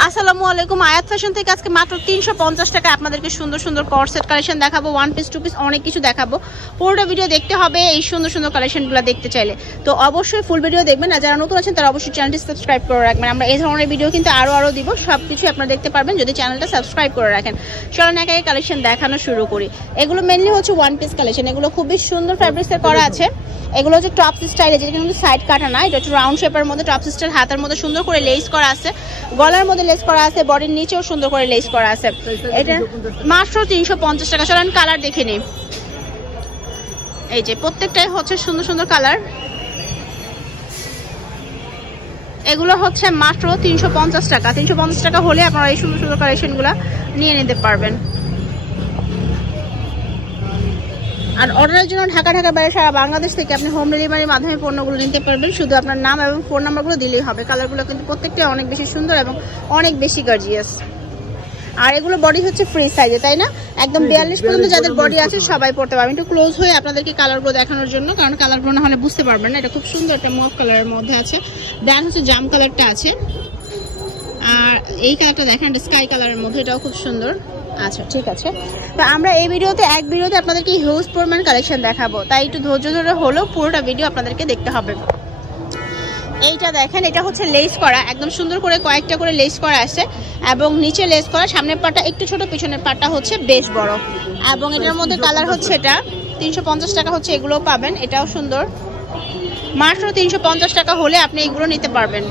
আসসালামু আলাইকুম, আয়াত ফ্যাশন থেকে আজকে মাত্র 350 টাকা আপনাদেরকে সুন্দর সুন্দর কট সেট কালেকশন দেখাবো। ওয়ান পিস টু পিস অনেক কিছু দেখাবো। পুরোটা ভিডিও দেখতে হবে এই সুন্দর সুন্দর কালেকশনগুলো দেখতে চাইলে। তো অবশ্যই ফুল ভিডিও দেখবেন, আর যারা নতুন আছেন তারা অবশ্যই চ্যানেলটি সাবস্ক্রাইব করে রাখবেন। আমরা এই ধরনের ভিডিও কিন্তু আরো দিব, সবকিছু আপনারা দেখতে পারবেন যদি চ্যানেলটা সাবস্ক্রাইব করে রাখেন। চলুন একে একে কালেকশন দেখানো শুরু করি। এগুলো মেনলি হচ্ছে ওয়ান পিস কালেকশন। এগুলো খুবই সুন্দর ফ্যাব্রিক্সের করা আছে। এগুলো হচ্ছে টপস স্টাইলে, যেটা কিন্তু সাইড কাটা না, এটা হচ্ছে রাউন্ড শেপের মধ্যে টপস স্টাইল। হাতের মধ্যে সুন্দর করে লেস করা আছে, গলার মধ্যে লেস করা আছে, বডির নিচেও সুন্দর করে লেস করা আছে। এটা মাত্র 350 টাকা। চলেন কালার দেখে নিই। এই যে প্রত্যেকটাই হচ্ছে সুন্দর সুন্দর কালার। এগুলো হচ্ছে মাত্র 350 টাকা। 350 টাকা হলে আপনারা এই সুন্দর সুন্দর কালেকশনগুলো নিয়ে নিতে পারবেন। আর অর্ডারের জন্য ঢাকা বাইরে সারা বাংলাদেশ থেকে আপনি হোম ডেলিভারির মাধ্যমে পণ্যগুলো নিতে পারবেন। শুধু আপনার নাম এবং ফোন নাম্বারগুলো দিলেই হবে। কালারগুলো কিন্তু প্রত্যেকটা অনেক বেশি সুন্দর এবং অনেক বেশি গর্জিয়াস। আর এগুলো বডি হচ্ছে ফ্রি সাইজে, তাই না? একদম 42 পর্যন্ত যাদের বডি আছে সবাই পড়তে পারবে। একটু ক্লোজ হয়ে আপনাদেরকে কালারগুলো দেখানোর জন্য, কারণ কালারগুলো না হলে বুঝতে পারবেন না। এটা খুব সুন্দর একটা মুভ কালারের মধ্যে আছে। দেন হচ্ছে জাম কালারটা আছে, আর এই কালারটা দেখেন স্কাই কালারের মধ্যে, এটাও খুব সুন্দর। আচ্ছা ঠিক আছে, তো আমরা এই ভিডিওতে আপনাদেরকে হিউজ পরিমাণ কালেকশন দেখাবো, তাই একটু ধৈর্য ধরে হলেও পুরোটা ভিডিও আপনাদেরকে দেখতে হবে। এইটা দেখেন, এটা হচ্ছে লেস করা, একদম সুন্দর করে কয়েকটা করে লেস করা আছে এবং নিচে লেস করা। সামনের পাটটা একটু ছোট, পিছনের পাটটা হচ্ছে বেশ বড়। এবং এটার মধ্যে কালার হচ্ছে, এটা 350 টাকা হচ্ছে, এগুলোও পাবেন। এটাও সুন্দর। মাত্র 350 টাকা হলে আপনি এগুলো নিতে পারবেন।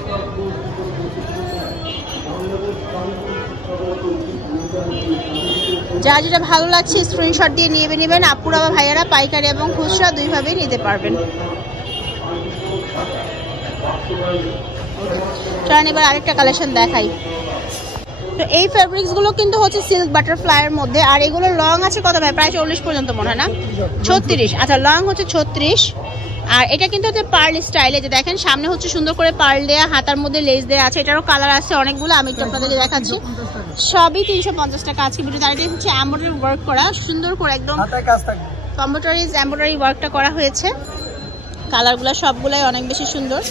যা যেটা ভালো লাগছে স্ক্রিনশট দিয়ে নিয়ে নেবেন। আপুরা বা ভাইয়ারা পাইকারি এবং খুচরা দুইভাবেই নিতে পারবেন। চলেন এবার আরেকটা কালেকশন দেখাই। তো এই ফেব্রিক্সগুলো কিন্তু হচ্ছে সিল্ক বাটারফ্লাইয়ের মধ্যে। আর এগুলো লং আছে কত ভাই? প্রায় 40 পর্যন্ত মনে হয় না? 36। আচ্ছা, লং হচ্ছে 36। আর এটা কিন্তু হচ্ছে পার্ল স্টাইলে, যে দেখেন সামনে হচ্ছে সুন্দর করে পার্ল দেয়া, হাতার মধ্যে লেস দেয়া আছে। এটারও কালার আছে অনেকগুলো, আমি একটু আপনাদেরকে দেখাচ্ছি। সবই 350 টাকা আজকে ভিডিওতে। আর এটা হচ্ছে এমব্রয়ডারি ওয়ার্ক করা, সুন্দর করে একদম কম্পিউটারাইজ এমব্রয়ডারি ওয়ার্কটা করা হয়েছে। কালারগুলো সবগুলাই অনেক বেশি সুন্দর।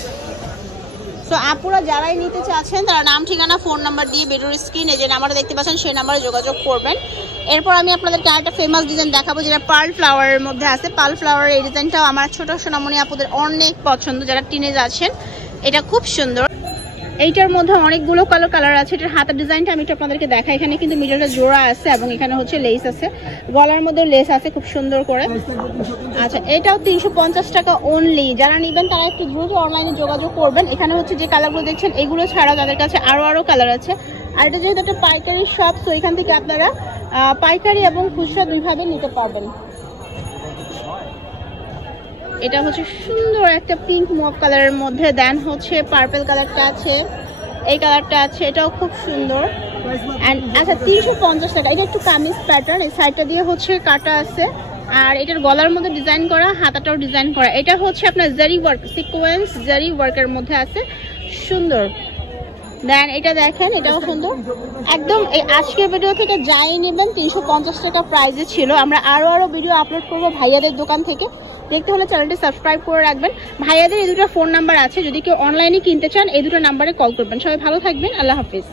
তো আপুরা যারাই নিতে চাচ্ছেন তারা নাম, ঠিকানা, ফোন নাম্বার দিয়ে ভিডিওর স্ক্রিনে যে নাম্বারে দেখতে পাচ্ছেন সেই নাম্বারে যোগাযোগ করবেন। এরপর আমি আপনাদেরকে আরেকটা ফেমাস ডিজাইন দেখাবো, যেটা পার্ল ফ্লাওয়ারের মধ্যে আছে। পার্ল ফ্লাওয়ারের এই ডিজাইনটাও আমার ছোট সোনামণি আপুদের অনেক পছন্দ, যারা টিনেজ আছেন। এটা খুব সুন্দর। এইটার মধ্যে অনেকগুলো কালার আছে। এটার হাতের ডিজাইনটা আমি একটু আপনাদেরকে দেখাই। এখানে কিন্তু মিডলটা জোড়া আছে এবং এখানে হচ্ছে লেস আছে, গলার মধ্যে লেস আছে খুব সুন্দর করে। আচ্ছা, এটাও 350 টাকা অনলি। যারা নেবেন তারা একটু দ্রুত অনলাইনে যোগাযোগ করবেন। এখানে হচ্ছে যে কালারগুলো দেখছেন এগুলো ছাড়াও তাদের কাছে আরো কালার আছে। আর এটা যেহেতু একটা পাইকারি শপ, তো এখান থেকে আপনারা পাইকারি এবং খুচরা দুইভাবে নিতে পারবেন। এটা হচ্ছে সুন্দর একটা পিঙ্ক মুভ কালারের মধ্যে। দেন হচ্ছে পার্পল কালারটা আছে, এই কালারটা আছে, এটাও খুব সুন্দর। আচ্ছা, 350 টাকা। এটা একটু কামিজ প্যাটার্ন, এই সাইডটা দিয়ে হচ্ছে কাটা আছে। আর এটার গলার মধ্যে ডিজাইন করা, হাতাটাও ডিজাইন করা। এটা হচ্ছে আপনার জারি ওয়ার্ক, সিকোয়েন্স জারি ওয়ার্কের মধ্যে আছে, সুন্দর। দেন এটা দেখেন, এটাও সুন্দর। একদম এই আজকের ভিডিও থেকে যাই নেবেন 350 টাকা প্রাইসে ছিল। আমরা আরো ভিডিও আপলোড করবো ভাইয়াদের দোকান থেকে। দেখতে হলে চ্যানেলটি সাবস্ক্রাইব করে রাখবেন। ভাইয়াদের এই দুটো ফোন নাম্বার আছে, যদি কেউ অনলাইনে কিনতে চান এই দুটো নাম্বারে কল করবেন। সবাই ভালো থাকবেন, আল্লাহ হাফিজ।